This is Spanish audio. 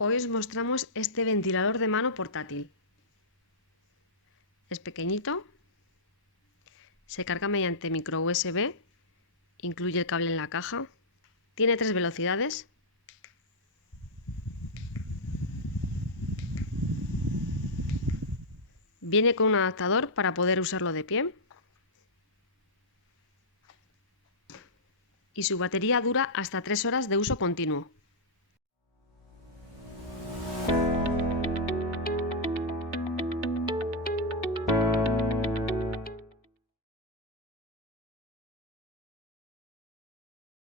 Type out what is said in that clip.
Hoy os mostramos este ventilador de mano portátil. Es pequeñito, se carga mediante micro USB, incluye el cable en la caja, tiene 3 velocidades, viene con un adaptador para poder usarlo de pie y su batería dura hasta 3 horas de uso continuo.